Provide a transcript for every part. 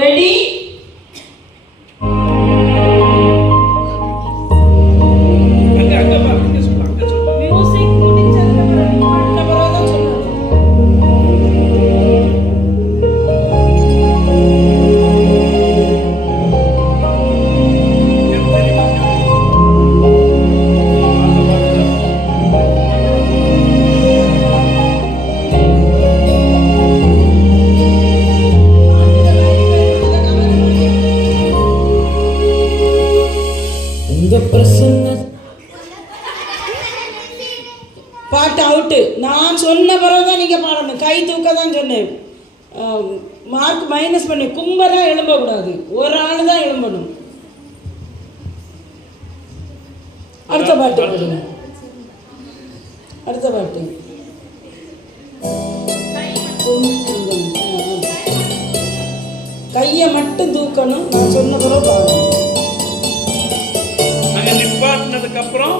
Ready பாட்டு out. நான் சொன்ன பிறகு தான் நீங்கள் பாடணும். கை தூக்க தான் சொன்னேன். மார்க் மைனஸ் பண்ணி கும்பலாம் எழும்பக்கூடாது. ஒரு ஆள் தான் எழும்பணும். அடுத்த பாட்டு பாடுங்க. அடுத்த பாட்டு கையை மட்டும் தூக்கணும். நான் சொன்ன பிறகு பாடணும். நிப்பாட்டினதுக்கு அப்புறம்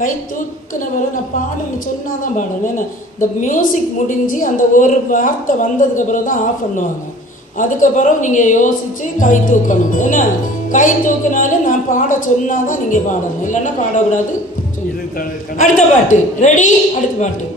கை தூக்கின பிறகு நான் பாடணும் சொன்னால் தான் பாடணும். ஏன்னா இந்த மியூசிக் முடிஞ்சு அந்த ஒரு வார்த்தை வந்ததுக்கு அப்புறம் தான் ஆஃப் பண்ணுவாங்க. அதுக்கப்புறம் நீங்கள் யோசித்து கை தூக்கணும். ஏன்னா கை தூக்கினாலும் நான் பாட சொன்னால் தான் நீங்கள் பாடணும், இல்லைன்னா பாடக்கூடாது. அடுத்த பாட்டு ரெடி. அடுத்த பாட்டு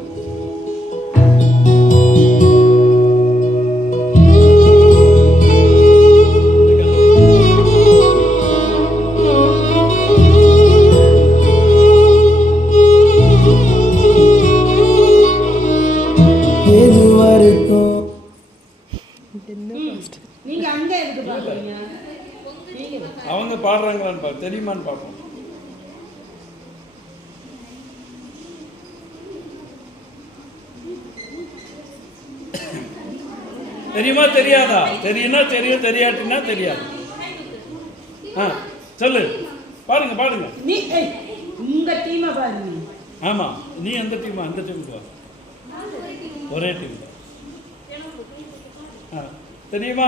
அவங்க பாடுறாங்களான்னு தெரியுமான்னு பார்ப்போம். தெரியுமா தெரியாதா? தெரியும்னா தெரியும், தெரியாட்டினா தெரியாது. சொல்லு, பாடுங்க பாடுங்க. நீ உங்க டீமா பாருங்க. ஆமா, நீ எந்த டீமா? அந்த டீமுக்கு வா. ஒரே டீம். தெரியுமா?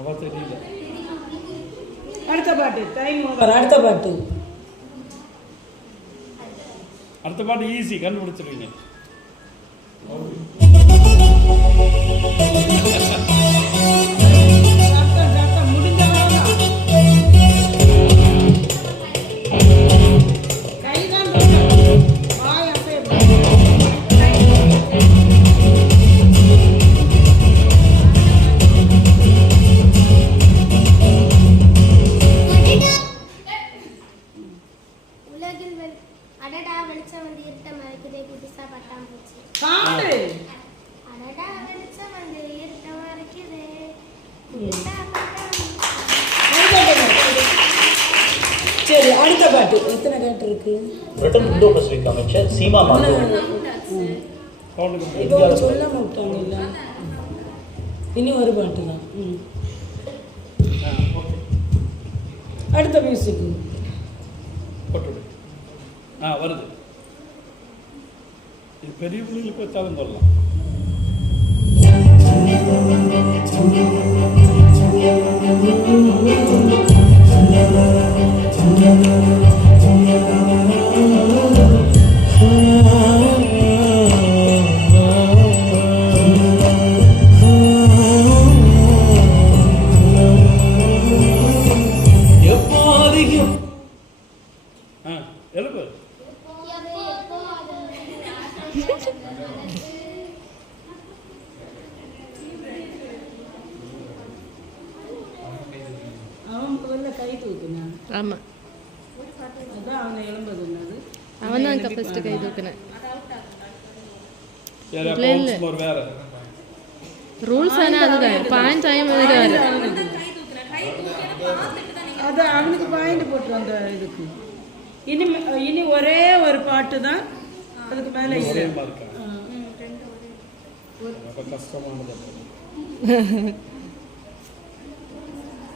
அவ தெரியல. அடுத்த பாட்டு டைம் ஓவர். அடுத்த பாட்டு அடுத்த பாட்டு ஈஸி, கண்டுபிடிச்சிருவீங்க. சரி, அடுத்த பாட்டு எத்தனை கேட்டு இருக்கு? பிரிட்டன் இந்தோ பசிபிக் அமைச்சர் சீமா மாண்டோர் சொல்ல மாட்டாங்கல்ல. இனி ஒரு பாட்டு தான். அடுத்த மியூசிக் வருது. இது பெரிய பிள்ளைங்களுக்கு வச்சாலும் சொல்லலாம். தூக்குனான். ஆமாம், அதான் அவனை எழும்பதுன்னது. அவன் தான் அங்கே ஃபஸ்ட்டு கை தூக்குனேன். இல்லை இல்லை வேற ரூல்ஸ் ஆனால் அதுதான் பாயிண்ட் டைம் இருக்காது. அதான் அவனுக்கு பாயிண்ட் போட்டு அந்த இதுக்கு இனி ஒரே ஒரு பாட்டு தான், அதுக்கு மேலே ஒரே மார்க்கா அப்போ கஷ்டமானது.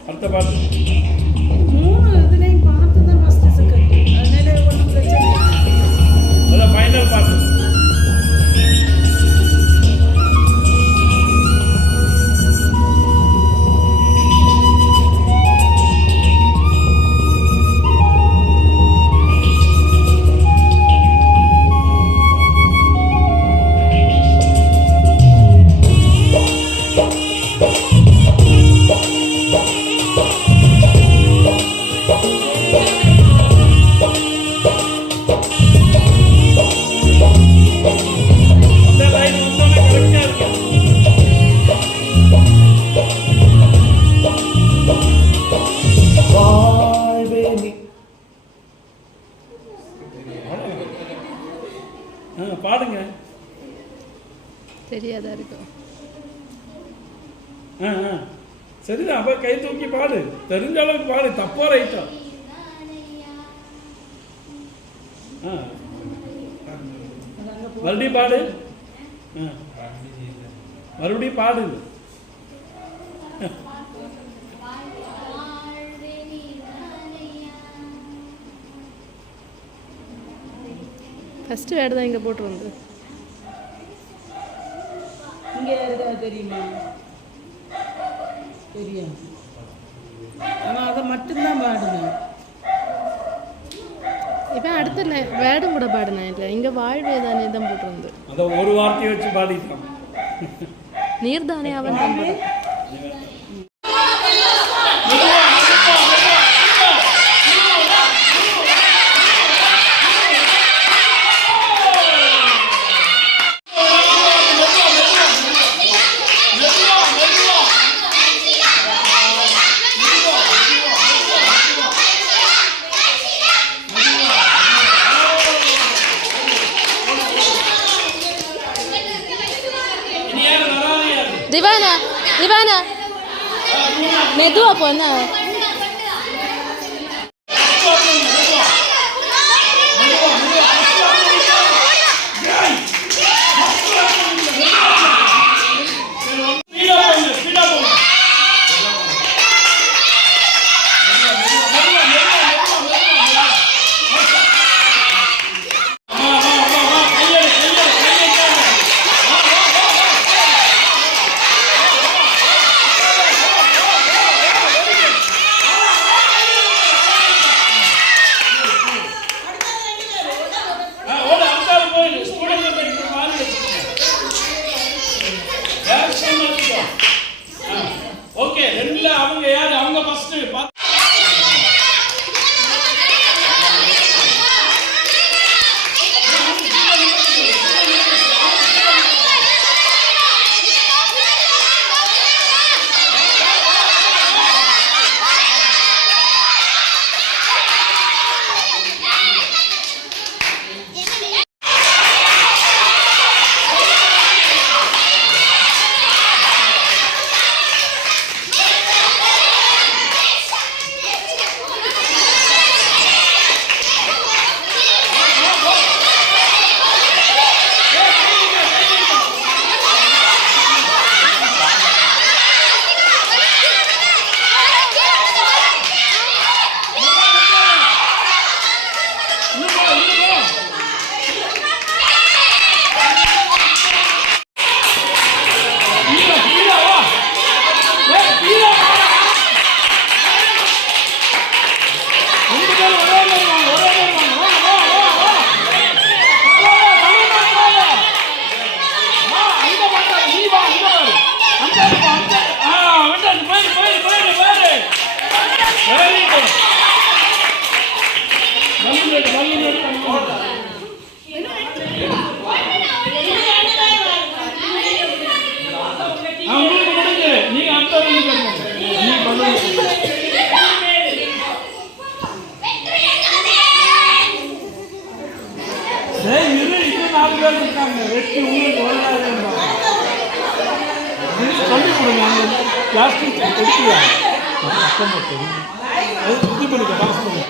அடுத்த பாட்டு 3 இதுலையும் பார்த்து தான் ஃபஸ்ட்டு செகண்ட், அதனால ஒன்றும் பிரச்சனை இல்லை. அதான் ஃபைனல் பாட்டு. பாடுங்க. தெரியாதா இருக்கும். சரிதான், அப்போ கை தூக்கி பாடு, தெரிஞ்ச அளவுக்கு பாடு, தப்பா ரைட்டா. மறுபடியும் பாடு, மறுபடியும் பாடு. ஃபஸ்ட்டு வேர்டு தான் இங்கே போட்டுருந்து. இங்கே இருக்கா தெரியுமா? தெரியும். ஆனால் அதை மட்டும்தான் பாடுனேன். இப்போ அடுத்த வேர்டும் கூட பாடினேன். இல்லை இங்கே வாழ்வே தானே தான் போட்டிருந்து. அதை ஒரு வார்த்தையை வச்சு பாடிட்டான். நீர் தானே அவன் தான் பாடு. திவானா திவானா மெதுவா போனா. ஓகே, ரெண்டுல அவங்க யாரு? அவங்க ஃபர்ஸ்ட் ஏய் இரு இன்னும் 4 பேர் இருக்காங்க வெற்றி உங்களுக்கு வரலாறு சொல்லி கொடுங்க அங்கே பிளாஸ்டிக் எடுத்தியா அது இது பண்ணிக்க பாஸ் பண்ணி